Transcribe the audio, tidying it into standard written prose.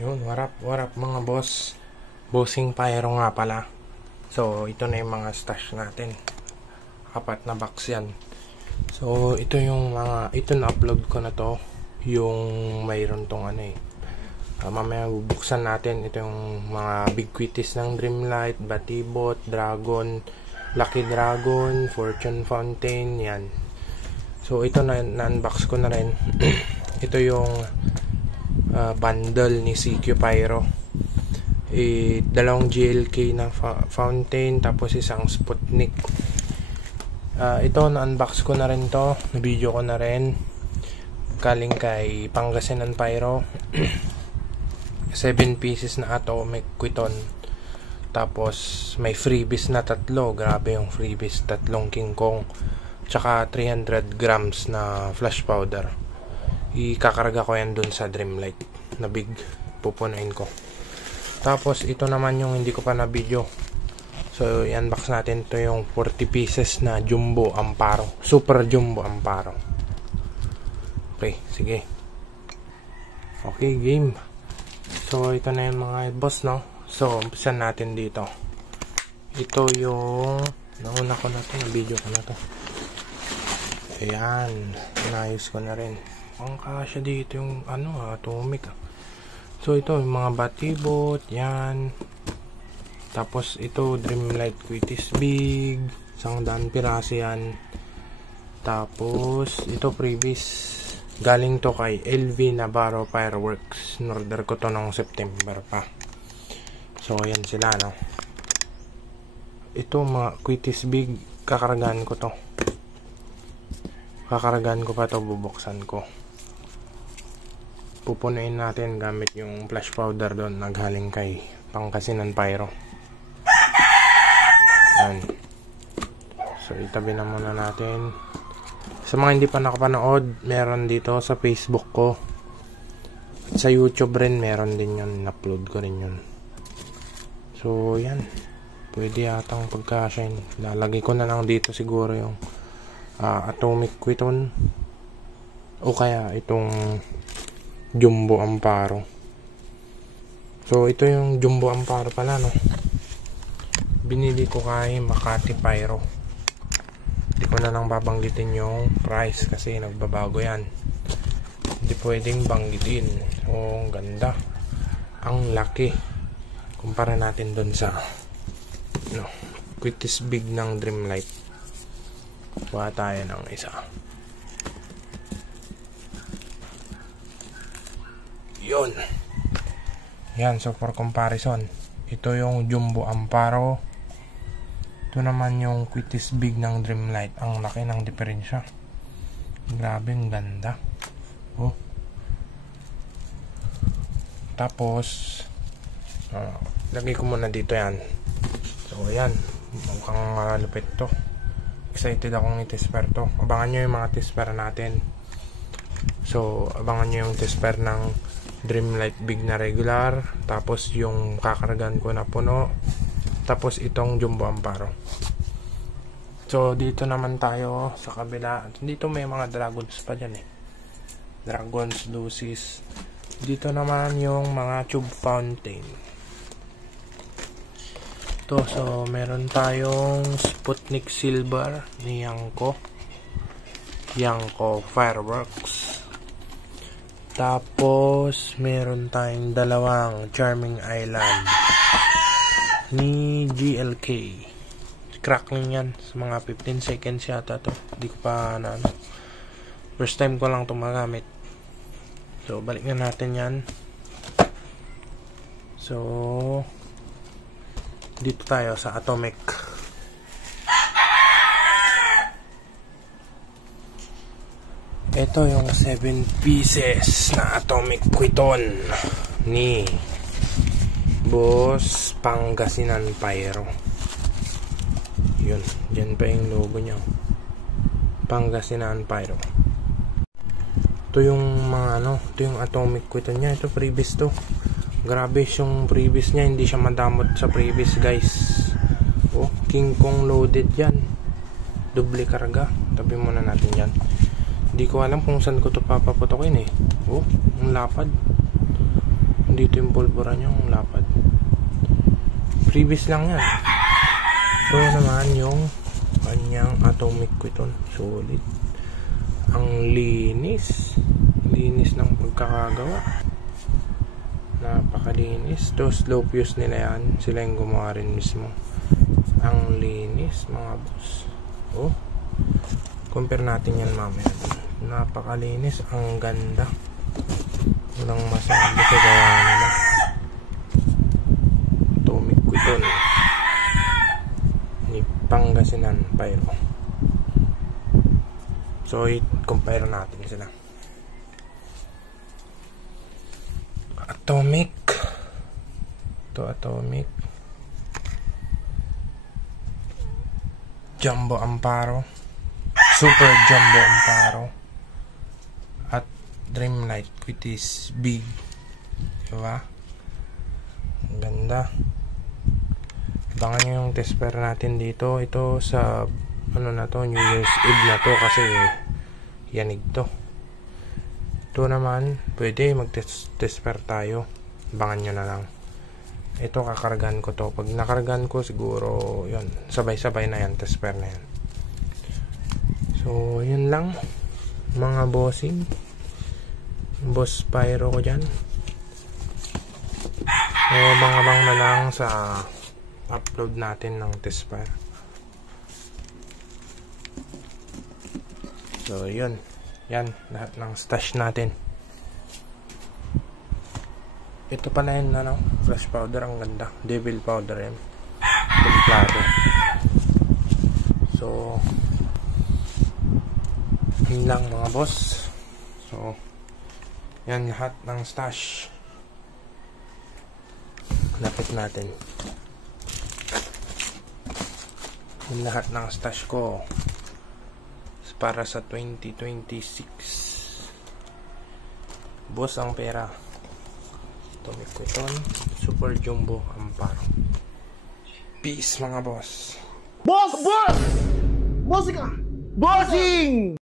Yun, warap mga boss. Bossing Pyro nga pala. So, ito na yung mga stash natin. 4 na box yan. So, ito yung mga, ito na-upload ko na to. Yung mayroon tong ano eh. Mamaya bubuksan natin. Ito yung mga big quitties ng Dreamlight, Batibot, Dragon, Lucky Dragon, Fortune Fountain, yan. So, ito na-unbox ko na rin. Ito yung bundle ni CQ Pyro. Dalawang GLK na fountain, tapos isang Sputnik. Ito na-unbox ko na rin to, na-video ko na rin. Galing kay Pangasinan Pyro. 7 pieces na atomic quiton. Tapos may freebies na 3. Grabe yung freebies, 3 King Kong. Tsaka 300 grams na flash powder. Ikakarga ko yan dun sa Dreamlight na big. Pupunain ko. Tapos ito naman yung hindi ko pa na video. So i-unbox natin. Ito yung 40 pieces na Jumbo Amparo. Super Jumbo Amparo. Okay, sige. Okay, game. So ito na yung mga boss, no? So umpisan natin dito. Ito yung nauna ko na to, na video ko na to. Ayan, inayos ko na rin. Ang kasya dito yung ano, atomic. So ito yung mga Batibot, yan. Tapos ito Dreamlight Quitties Big, 100 piraso yan. Tapos ito previous, galing to kay LV Navarro Fireworks. Norder ko to noong September pa. So ayan sila, no. Ito mga Quitties Big, kakaragahan ko to. Kakaragahan ko pa to, bubuksan ko. Pupunuin natin gamit yung flash powder doon, naghaling kay Pangasinan Pyro. Yan. So itabi na muna natin. Sa mga hindi pa nakapanood, meron dito sa Facebook ko at sa YouTube rin, meron din yun, upload ko rin yun. So yan, pwede yatang pagka-shine. Lalagay ko na lang dito siguro yung atomic quiton o kaya itong Jumbo Amparo. So ito yung Jumbo Amparo pala, no. Binili ko kay Makati Pyro. Hindi ko na lang babanggitin yung price kasi nagbabago yan. Hindi pwedeng banggitin. Oh, ang ganda. Ang laki. Kumpara natin dun sa Quitties Big ng Dreamlight. Kuha tayo ng isa. Yun. Yan, so for comparison, ito yung Jumbo Amparo. Ito naman yung Quitties Big ng Dreamlight. Ang laki ng diferensya. Grabe, ang ganda. Oh. Tapos lagay ko muna dito yan. So yan, mukhang malupit to. Excited akong i-testper to. Abangan nyo yung mga testper natin. So abangan nyo yung testper ng Dreamlight Big na regular, tapos yung kakargan ko na puno, tapos itong Jumbo Amparo. So dito naman tayo sa kabila. Dito may mga dragons pa dyan eh. Dragons, Lucis. Dito naman yung mga tube fountain. Ito, so meron tayong Sputnik Silver ni Yanko Fireworks. Tapos meron tayong dalawang Charming Island ni GLK. Crackling yan, sa mga 15 seconds yata to. Hindi ko pa first time ko lang ito magamit. So balik na natin yan. So dito tayo sa atomic. Ito yung 7 pieces na atomic quiton ni Boss Pangasinan Pyro. Yun, dyan pa yung logo niya. Pangasinan Pyro. Ito yung mga ito yung atomic quiton niya. Ito previous to. Grabe yung previous niya, hindi siya madamot sa previous, guys. Oh, King Kong loaded yan. Doble karga. Tabi muna natin yan. Hindi ko alam kung saan ko ito papaputokin eh. Oh, ang lapad. Hindi dito yung pulbura niya, ang lapad. Previous lang yan. Ito naman yung kanyang atomic quiton. Solid. Ang linis. Linis ng pagkakagawa. Napakalinis. Ito slow fuse nila yan. Sila yung gumawa rin mismo. Ang linis mga boss. Oh, compare natin yan mamaya. Napakalinis. Ang ganda. Walang masabi sa gawa nila. Atomic quiton ni Pangasinan Pyro. So compare natin sila. Atomic. Ito atomic. Jumbo Amparo. Super Jumbo Amparo. At Dreamlight, which is big. Diba? Ang ganda. Abangan nyo yung test pair natin dito. Ito sa ano na to, New Year's Eve na to kasi yanig to. Ito naman, pwede mag-test pair tayo. Abangan nyo na lang. Ito kakargan ko to. Pag nakargan ko siguro yun, sabay-sabay na yan, test pair na yan. So yun lang mga bossing. Boss Pyro ko dyan. So abang-abang na lang sa upload natin ng test pair. So yun. Yan, lahat ng stash natin. Ito pala yun, ano, fresh powder. Ang ganda. Devil powder yan. Templado. So yun lang mga boss. So yan lahat ng stash. Lapit natin. Yan lahat ng stash ko para sa 2026. Boss ang pera. Atomic Quiton, Super Jumbo Amparo. Peace mga boss. Boss! Boss! Bossing ka! Bossing!